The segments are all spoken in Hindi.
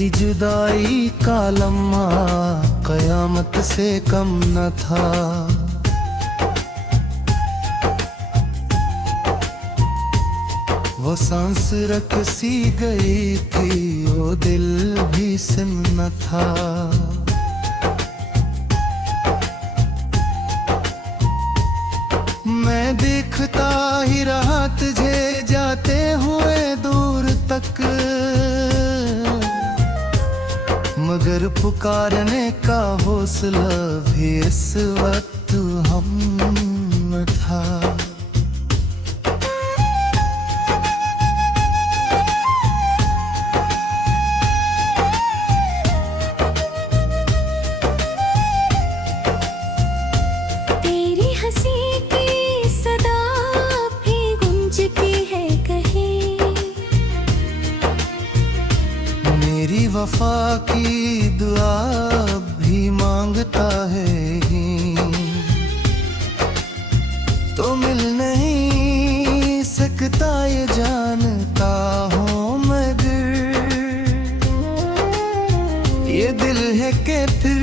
तेरी जुदाई का लम्हा कयामत से कम न था। वो सांस रख सी गई थी, वो दिल भी सिम न था। मैं देखता ही रहा तुझे जाते हुए दूर तक, मगर पुकारने का हौसला भी इस वक्त हम में था। तेरी हंसी की सदा भी गूंजती है कहीं, मेरी वफा की दुआ भी मांगता है ही। तो मिल नहीं सकता ये जानता हूँ मगर ये दिल है कि फिर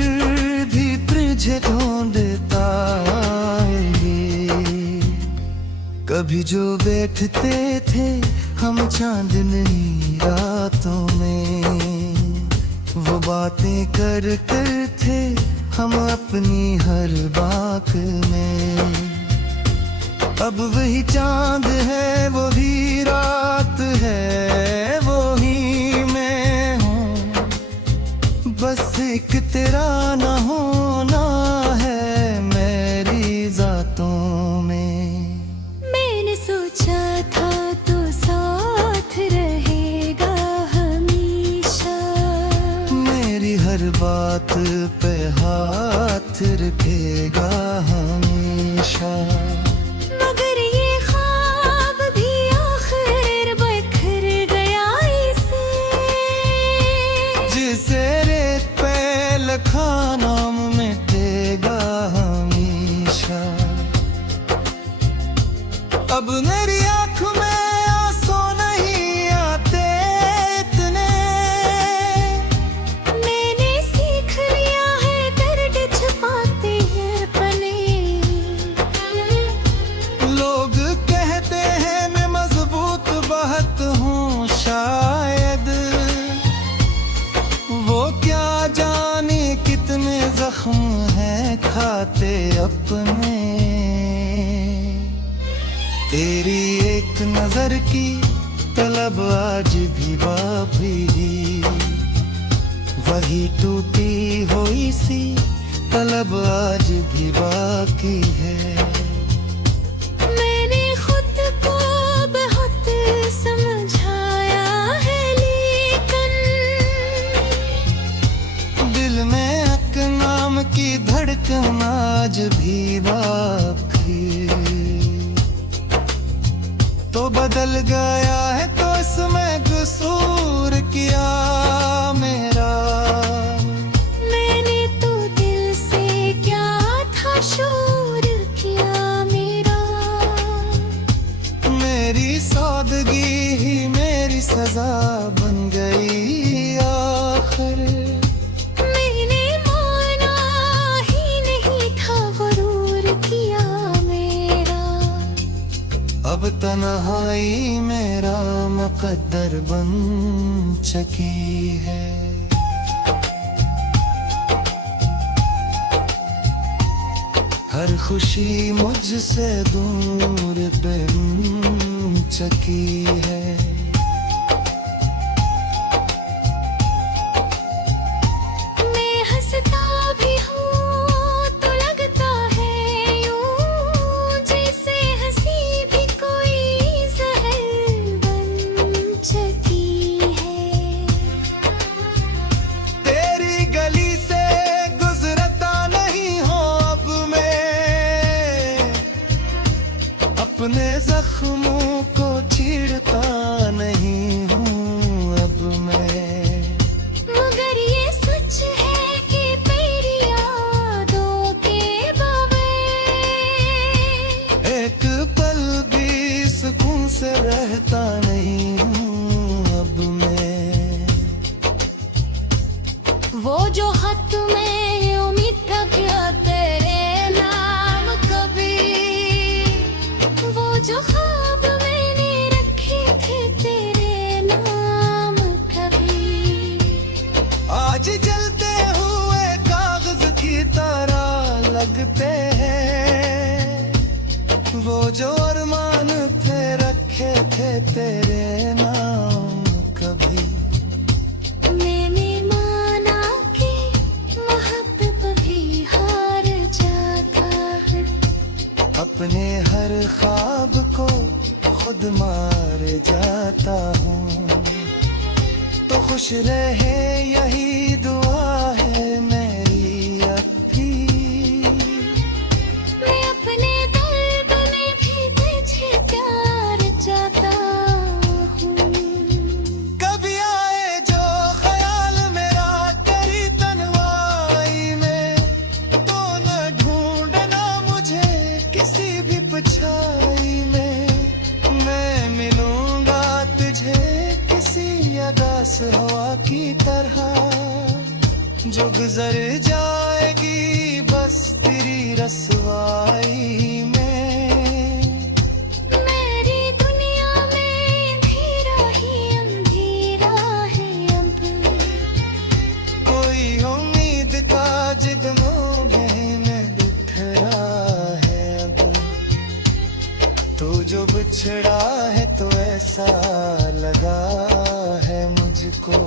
भी तुझे ढूंढता है ये। कभी जो बैठते थे हम चांदनी रातों में, वो बातें कर थे हम अपनी हर बात में। अब वही चांद है, वो भी रात है, वो ही मैं हूँ। बस एक तेरा ना होना है मेरी ज़ातों में। मैंने सोचा था तो साथ रहेगा हमेशा, मेरी हर बात पे हाथ रखेगा हमेशा। मगर ये ख्वाब भी आखिर बिखर गया इसे, जिसे रेत पे लिखा नाम मिटेगा हमेशा। अब मेरी आँख में आंसू नहीं आते इतने, मैंने सीख लिया है दर्द छुपाते हैं अपने। लोग कहते हैं मैं मजबूत बहुत हूँ शायद, वो क्या जाने कितने जख्म हैं खाते अपने। तेरी एक नजर की तलब आज भी बाकी, वही टूटी हुई सी तलब आज भी बाकी है। मैंने खुद को बहुत समझाया है लेकिन दिल में हक नाम की धड़कन आज भी बाकी। तो बदल गया है तो इसमें कसूर किया मेरा। मैंने तो दिल से क्या था शूर किया मेरा। मेरी सादगी ही मेरी सजा बन गई आखिर। मैंने माना ही नहीं था गुरूर किया मेरा। अब तन्हाई मेरा मुकद्दर बन चुकी है। हर खुशी मुझसे दूर बन चुकी है। मैं हंसता भी हूँ तो लगता है यूं जैसे हंसी भी कोई जहर बन चुकी है। तेरी गली से गुजरता नहीं हो अब मैं, अपने जख्मों को छीड़ता नहीं हूँ अब मैं। मगर ये सच है कि मेरी यादों के बगैर एक पल भी सुकून से रहता नहीं हूँ अब मैं। वो जो अरमान थे रखे थे तेरे नाम कभी। मैंने माना कि मोहब्बत भी हार जाता है, अपने हर ख्वाब को खुद मार जाता हूँ। तो खुश रहे यही दुआ है मेरी अब भी। मैं अपने दर्द में भी तुझे प्यार चाहता हूँ। कभी आए जो ख्याल मेरा करी तन्हाई में, तो न ढूंढना मुझे किसी भी परछाई में। मैं मिलूंगा तुझे किसी अदास हवा की तरह, जो गुजर जाएगी बस तेरी रसवाई में। मेरी दुनिया में अंधेरा ही अंधेरा है अब, कोई उम्मीद का जिगनों में बिखरा है अब। तू जो बिछड़ा है तो ऐसा लगा है मुझको,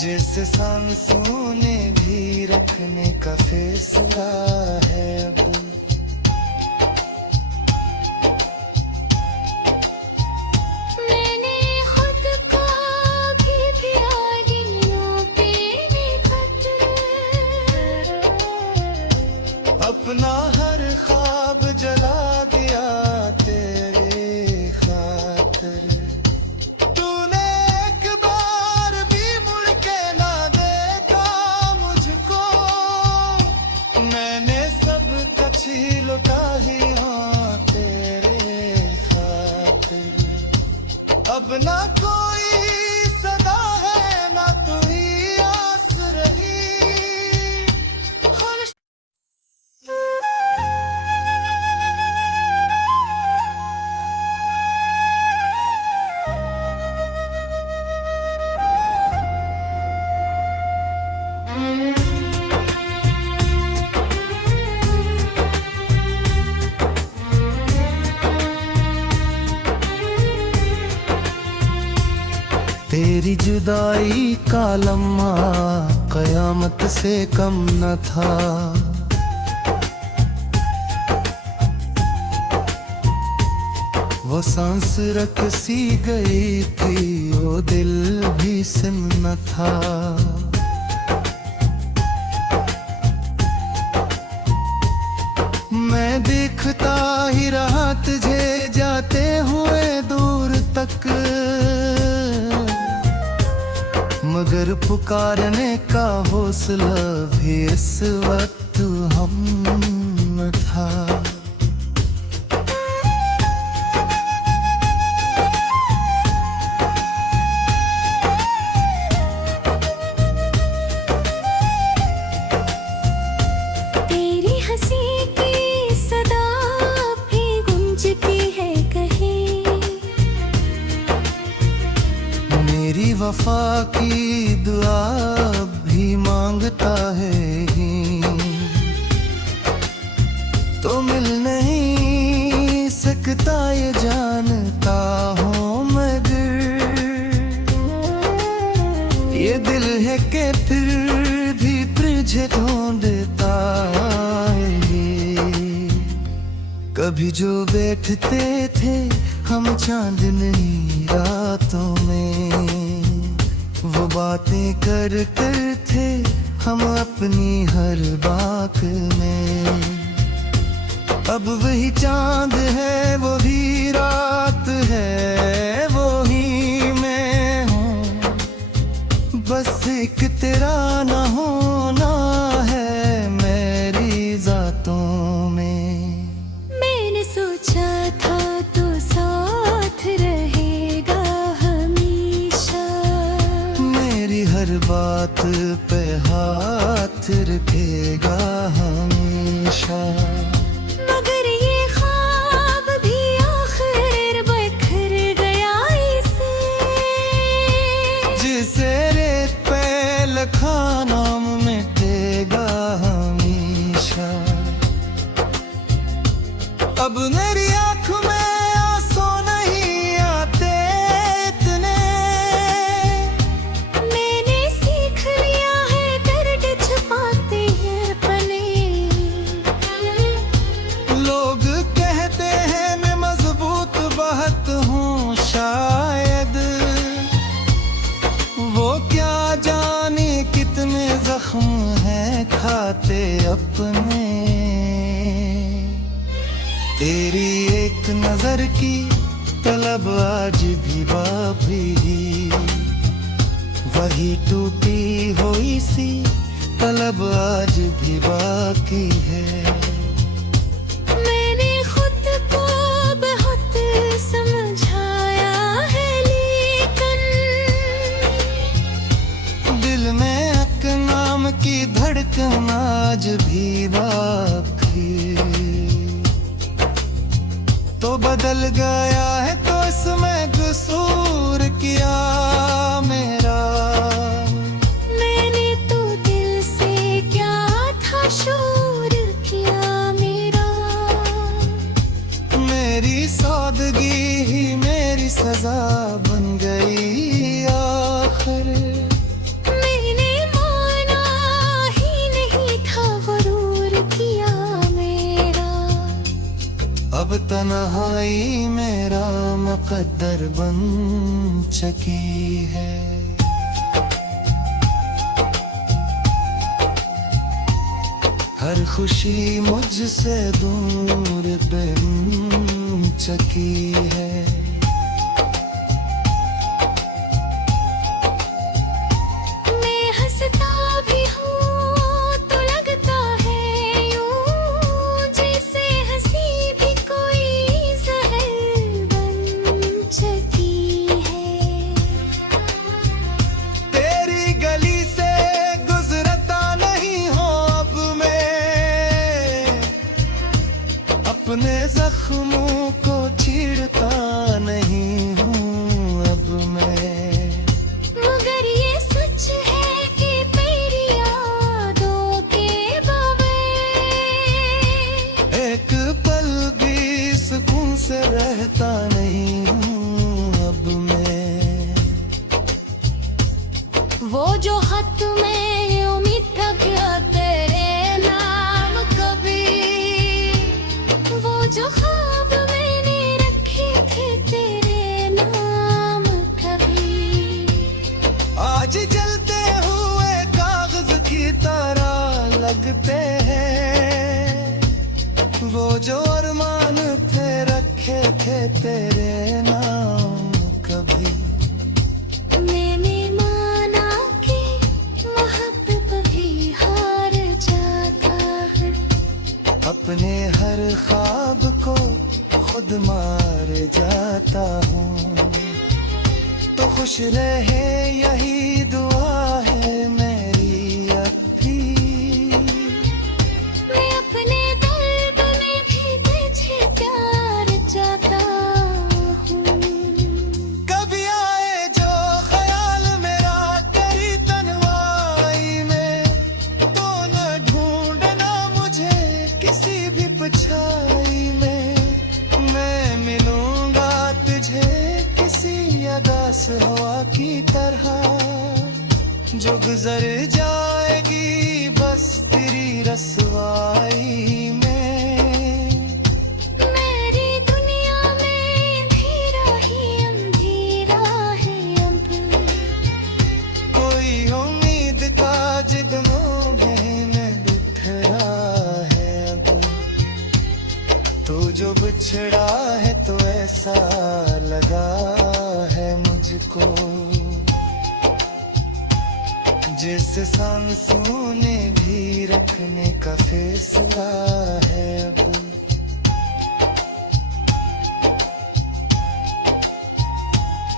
जिस सांसों ने भी रखने का फैसला है अब। मैंने खुद को भी प्यारियों पे खतरे, अपना हर ख्वाब जला दिया तेरे खातिर। तूने एक बार भी मुड़ के ना देखा मुझको, मैंने सब कुछ ही लुटा ही हाँ तेरे खातिर। अब ना कोई सदा है ना कोई आस रही। खुश तेरी जुदाई का लम्हा कयामत से कम न था। वो सांस रख सी गई थी, वो दिल भी सिम न था। मैं देखता ही रहा तुझे जाते हुए दूर तक, मगर पुकारने का हौसला भी इस वक्त हम में था। तेरी हंसी की सदा भी गूंजती है कहीं, मेरी वफा की दुआ भी मांगता है ही। तो मिल नहीं सकता ये जानता हूँ मगर, ये दिल है कि फिर भी तुझे ढूंढता है ये। कभी जो बैठते थे हम चांदनी रातों में, वो बातें कर कर थे हम अपनी हर बात में। अब वही चांद है वो भी रात है, वो ही मैं हूँ। बस एक तेरा ना होना है मेरी जातों में। मैंने सोचा था तो साथ रहेगा हमेशा, मेरी हर बात पे हाथ रखेगा हमेशा। मगर ये ख्वाब जाते अपने। तेरी एक नजर की तलब आज भी बाकी, वही टूटी हुई सी तलब आज भी बाकी है। मैंने खुद को बहुत समझाया है, लेकिन दिल में हक नाम की धड़कन आज भी बाकी। तो बदल गया है तो इसमें कसूर किया मेरा। मैंने तो दिल से क्या था शूर किया मेरा। मेरी सादगी ही मेरी सजा बन गई आखिर। मैंने माना ही नहीं था गुरूर किया मेरा। अब तन्हाई मेरा मुकद्दर बन चुकी है। हर खुशी मुझसे दूर बन चुकी है। मैं हंसता भी हूँ तो लगता है यूं, जैसे हंसी भी कोई जहर बन चुकी है। तेरी गली से गुजरता नहीं हो अब मैं, अपने जख्मों को छीड़ता नहीं हूँ अब मैं। मगर ये सच है कि मेरी यादों के बगैर एक पल भी सुकून से रहता नहीं हूँ अब मैं। वो जो खत में उम्मीद था क्या तेरे नाम कभी, वो जो ख्वाब मैंने रखे थे तेरे नाम कभी, आज जलते हुए कागज की तरह लगते हैं। वो जो अरमान थे रखे थे तेरे नाम कभी। मैंने माना कि मोहब्बत भी हार जाता है। अपने हर ख्वाब को खुद मार जाता हूँ। तो खुश रहे यही दुआ है मेरी अब भी। मैं अपने दर्द में भी तुझे प्यार चाहता हूँ। कभी आए जो ख्याल मेरा तेरी तन्हाई में, तो न ढूंढना मुझे किसी भी परछाई में। मैं मिलूंगा तुझे किसी अदास हवा की तरह, जो गुजर जाएगी बस तेरी रसवाई में। मेरी दुनिया में अंधेरा ही अंधेरा है अब। कोई उम्मीद का जिगनों में बिखरा है अब। तू जो बिछड़ा है तो ऐसा लगा है मुझको, जिस सांसों ने भी रखने का फैसला है अब।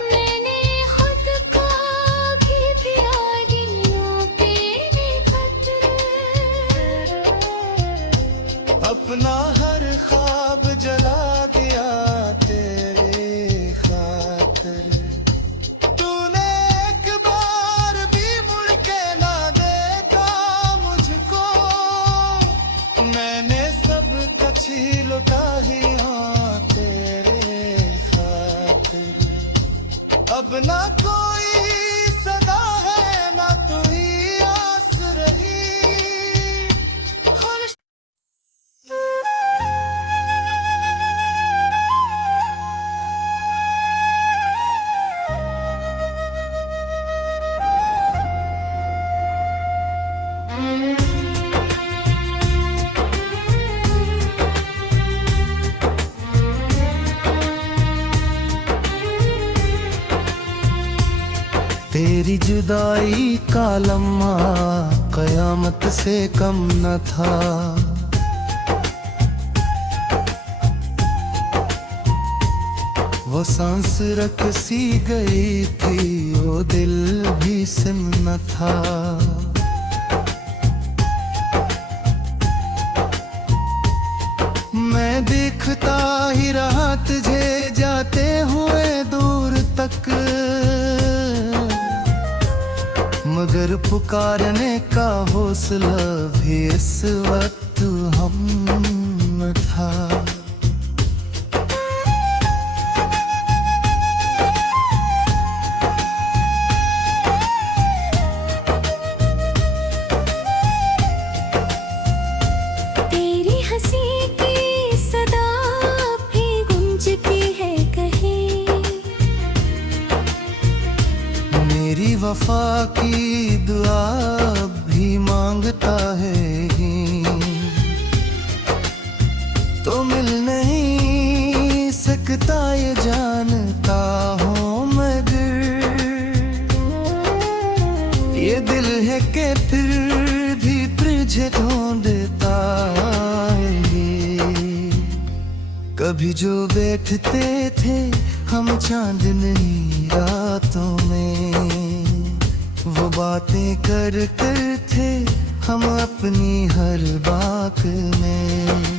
मैंने खुद को भी आगियों पे खतरे, अपना हर ख्वाब जला दिया तेरे खातिर। तूने एक बार भी मुड़ के ना देखा मुझको, मैंने सब कुछ ही लुटा ही हाँ तेरे खातिर। अब ना कोई सदा है ना कोई आस रही। खुश जुदाई का लम्हा कयामत से कम न था। वो सांस रख सी गई थी, वो दिल भी सिम न था। मैं देखता ही रहा तुझे जाते हुए दूर तक, मगर पुकारने का हौसला भी इस वक्त हम में था। तेरी हंसी की सदा भी गूंजती है कहीं, मेरी वफा की दुआ भी मांगता है ही, तो मिल नहीं सकता ये जानता हूँ मगर ये दिल है कि फिर भी तुझे ढूंढता है ये। कभी जो बैठते थे हम चांदनी रातों में, वो बातें कर थे हम अपनी हर बात में।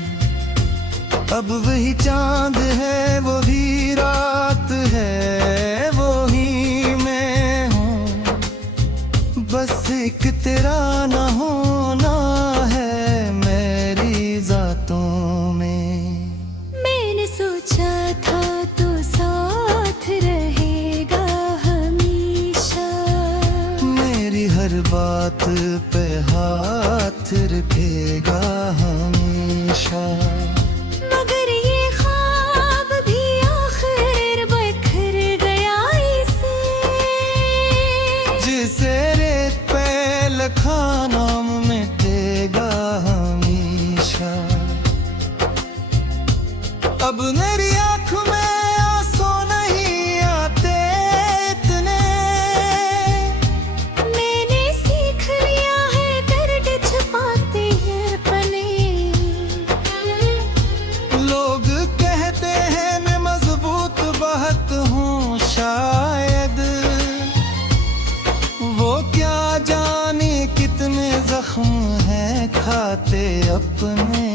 अब वही चांद है, वो ही रात है, वो ही मैं हूँ, बस एक तेरा ना होना है मेरी ज़ातों में। मैंने सोचा था तो साथ रहेगा हमेशा, मेरी हर बात पे हाथ रखेगा हमेशा। मगर ये ख्वाब भी आखिर बिखर गया इसे, जिसे रेत पे लिखा नाम मिटेगा हमेशा। अब मेरी आँख में आंसू नहीं आते इतने, मैंने सीख लिया है दर्द छुपाते हैं अपने। लोग कहते हैं मैं मजबूत बहुत हूँ शायद, वो क्या जाने कितने जख्म हैं खाते अपने।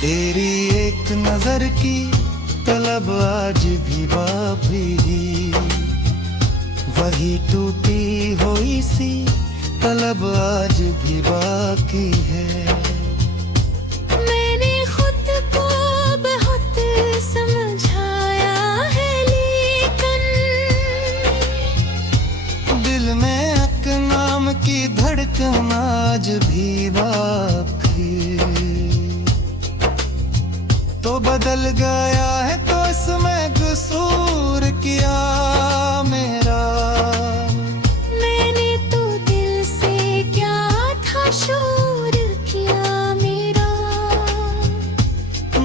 तेरी एक नजर की तलब आज भी बाकी, वही टूटी हुई सी तलब आज भी बाकी है। मैंने खुद को बहुत समझाया है लेकिन दिल में एक नाम की धड़कन आज भी बाकी, तो बदल गया है तो इसमें कसूर किया मेरा। मैंने तो दिल से क्या था शूर किया मेरा,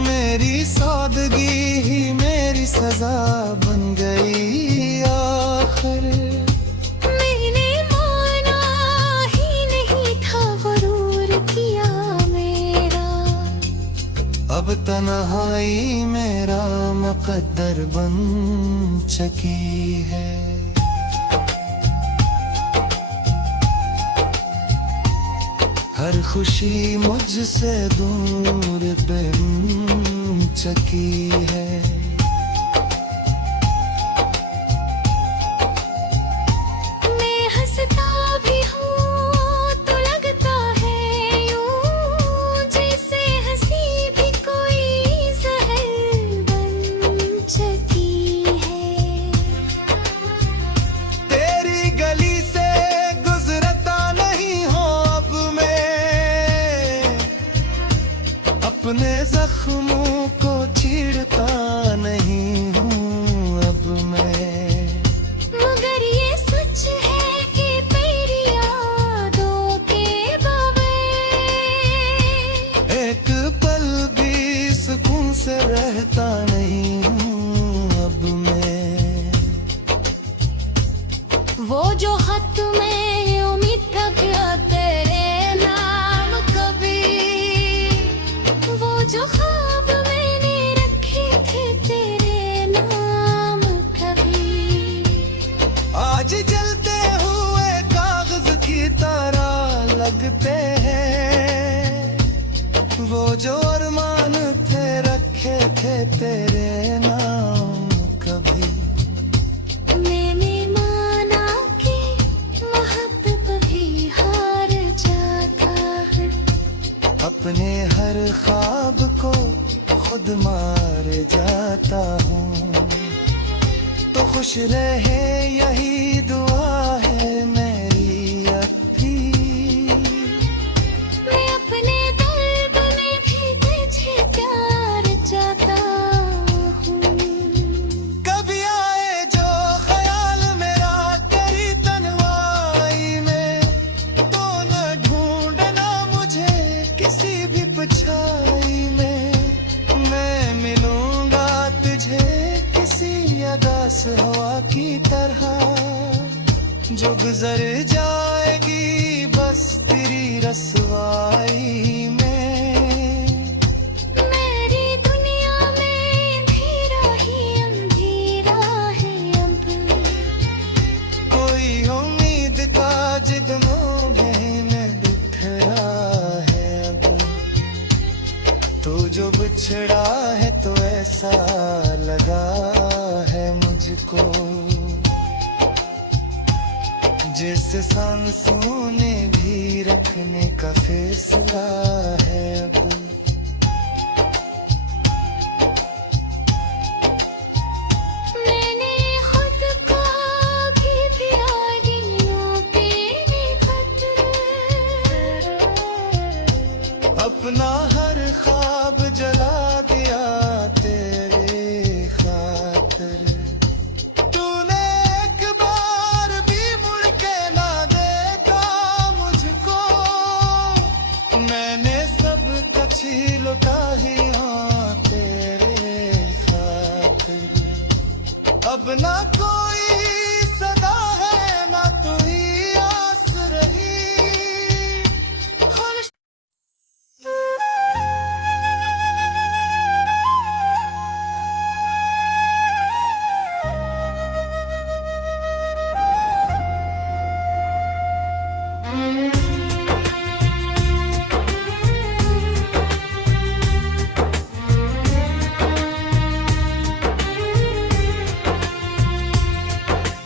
मेरी सादगी ही मेरी सजा बन गई आखिर। मैंने माना ही नहीं था गुरूर किया मेरा। अब तन्हाई मेरा मुकद्दर बन चुकी है। हर खुशी मुझसे दूर बन चुकी है। मैं हंसता भी हूँ तो लगता है यूं जैसे हंसी भी कोई जहर बन चुकी है। तेरी गली से गुजरता नहीं हो अब मैं, अपने जख्मों को छीड़ता नहीं हूँ अब मैं। मगर ये सच है कि तेरी यादों के बगैर एक पल भी सुकून से रहता नहीं हूँ अब मैं। वो जो अरमान थे रखे थे तेरे नाम कभी। मैंने माना कि मोहब्बत भी हार जाता है, अपने हर ख्वाब को खुद मार जाता हूँ। तो खुश रहे यही दुआ है मेरी अब भी। मैं अपने दर्द में भी तुझे प्यार चाहता हूँ। कभी आए जो ख्याल मेरा तेरी तन्हाई में, तो न ढूंढना मुझे किसी भी परछाई में। मैं मिलूंगा तुझे किसी अदास हवा की तरह, जो गुजर जाएगी बस तेरी रसवाई में। मेरी दुनिया में अंधेरा ही अंधेरा है अब, कोई उम्मीद का जिगनों में बिखरा है अब। तो जो बिछड़ा है तो ऐसा लगा है मुझको, जिस सांसों ने भी रखने का फैसला है अब। मैंने खुद को भी प्यारियों पे खतरे, अपना हर ख्वाब जला दिया तेरे खातिर। तूने एक बार भी मुड़ के ना देखा मुझको, मैंने सब कुछ ही लुटा ही हाँ तेरे खातिर। अब ना कोई सदा है ना कोई आस रही, खुश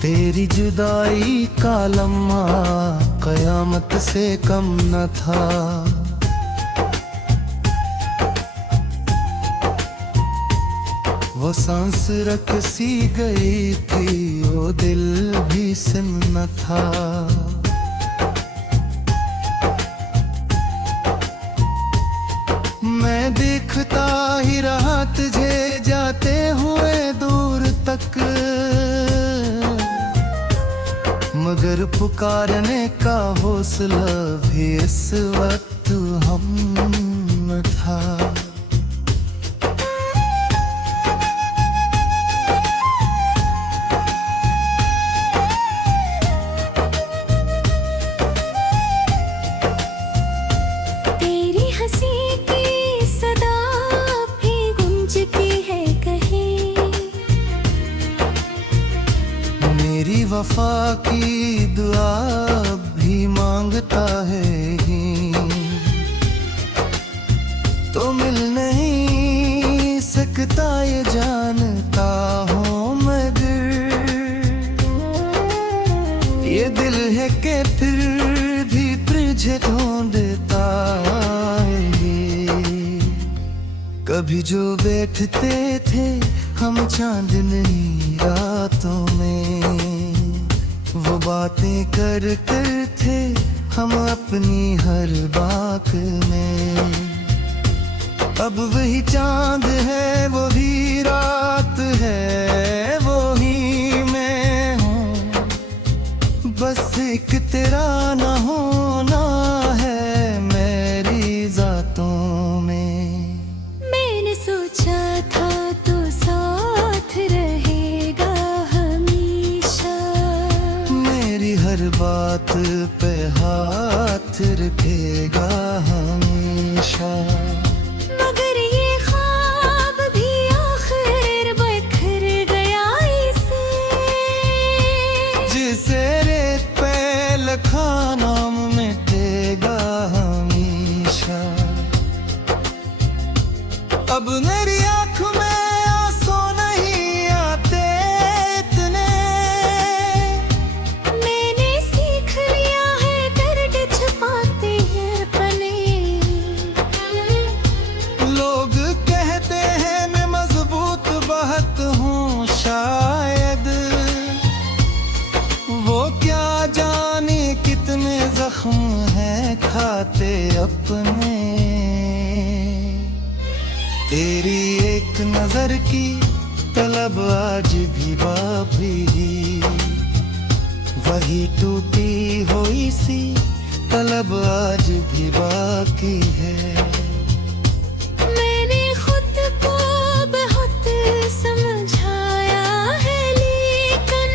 तेरी जुदाई का लम्हा कयामत से कम न था। वो सांस रख सी गई थी, वो दिल भी सिम न था। मैं देखता ही रहा तुझे जाते हुए दूर तक, मगर पुकारने का हौसला भी इस वक्त हम में था। तेरी हंसी की सदा भी गूंजती है कहीं, मेरी वफा की दुआ भी मांगता है ही। तो मिल नहीं सकता ये जानता हूँ मगर, ये दिल है कि फिर भी तुझे ढूंढता है ये। कभी जो बैठते थे हम चांदनी रातों में, वो बातें कर कर थे हम अपनी हर बात में। अब वही चांद है वो भी रात है, वो ही मैं हूँ, बस एक तेरा ना होना है मेरी जातों में। मैंने सोचा था तो साथ रहेगा हमेशा, मेरी हर बात पे हाथ रखेगा हमेशा। मगर ये ख्वाब जाते अपने। तेरी एक नजर की तलब आज भी बाकी, वही टूटी हुई सी तलब आज भी बाकी है। मैंने खुद को बहुत समझाया है, लेकिन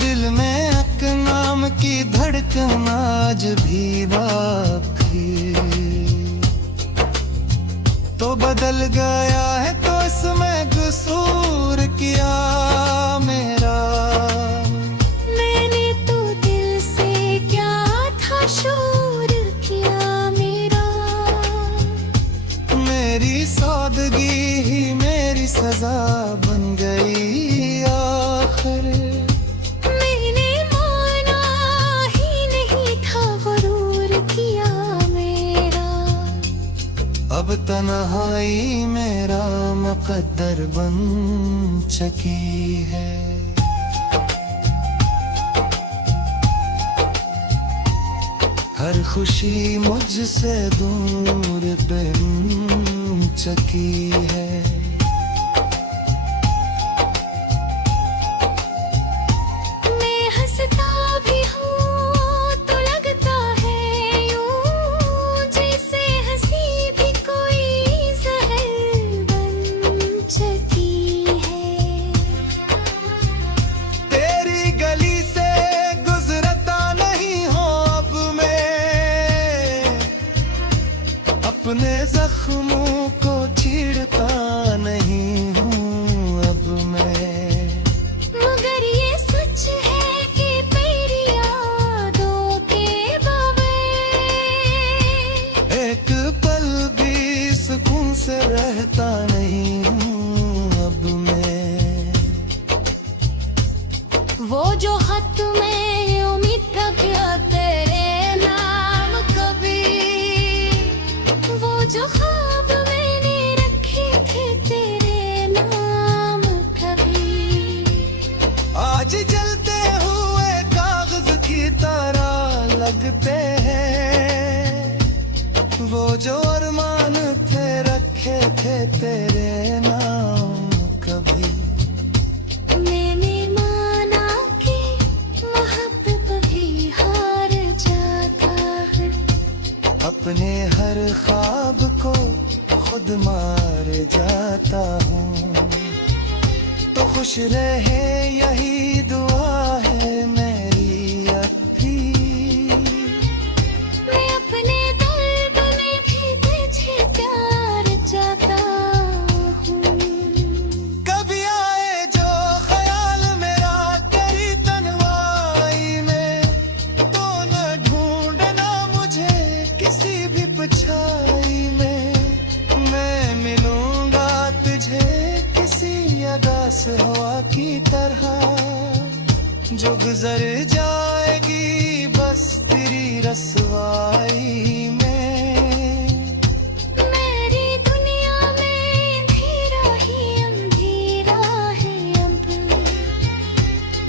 दिल में हक नाम की धड़कन आज भी बाकी। तो बदल गया है तो इसमें कसूर किया मेरा। मैंने तो दिल से क्या था शूर किया मेरा। मेरी सादगी ही मेरी सजा बन गई आखिर। मैंने माना ही नहीं था गुरूर किया मेरा। अब तन्हाई मेरा मुकद्दर बन चुकी है। हर खुशी मुझसे दूर बन चुकी है। मैं हंसता भी हूँ तो लगता है यूं जैसे हंसी भी कोई जहर बन चुकी है। तेरी गली से गुजरता नहीं हो अब मैं, अपने जख्मों को छीड़ता नहीं हूँ अब मैं। मगर ये सच है कि मेरी यादों के बगैर एक पल भी सुकून से रहता नहीं हूँ अब मैं। वो जो खत में उम्मीद तक तेरे नाम कभी, वो जो ख्वाब मैंने रखे थे तेरे नाम कभी, आज जलते हुए कागज की तरह लगते हैं। वो जो अरमान थे रखे थे तेरे नाम कभी। मैंने माना कि मोहब्बत भी हार जाता है। अपने हर ख्वाब को खुद मार जाता हूँ। तो खुश रहे यही दुआ है मेरी अब भी। मैं अपने दर्द में भी तुझे प्यार जाता हूँ। कभी आए जो ख्याल मेरा तेरी तन्हाई में, तो न ढूंढना मुझे किसी भी परछाई में। मैं मिलूंगा तुझे किसी अदास हवा की तरह, जो गुजर जाएगी बस तेरी रसवाई में। मेरी दुनिया में अंधेरा ही अंधेरा है अब।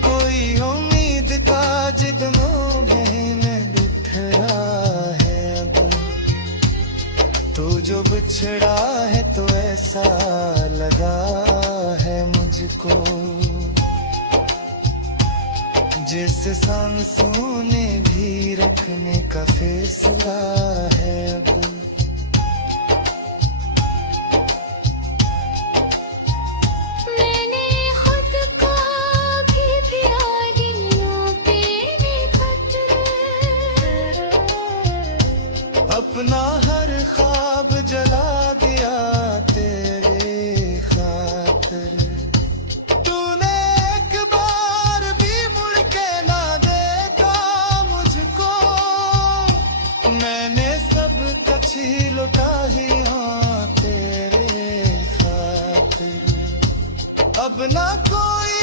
कोई उम्मीद का जिगनों में बिखरा है अब। तू जो बिछड़ा है तो ऐसा लगा है मुझको, जिस सांसों ने भी रखने का फैसला है अब। मैंने खुद को भी गिनों पे खतरे। अपना हर ख्वाब जला दिया तेरे खातिर। तूने एक बार भी मुड़ के ना देखा मुझको। मैंने सब कुछ ही लुटा ही हाँ तेरे खातिर। अब ना कोई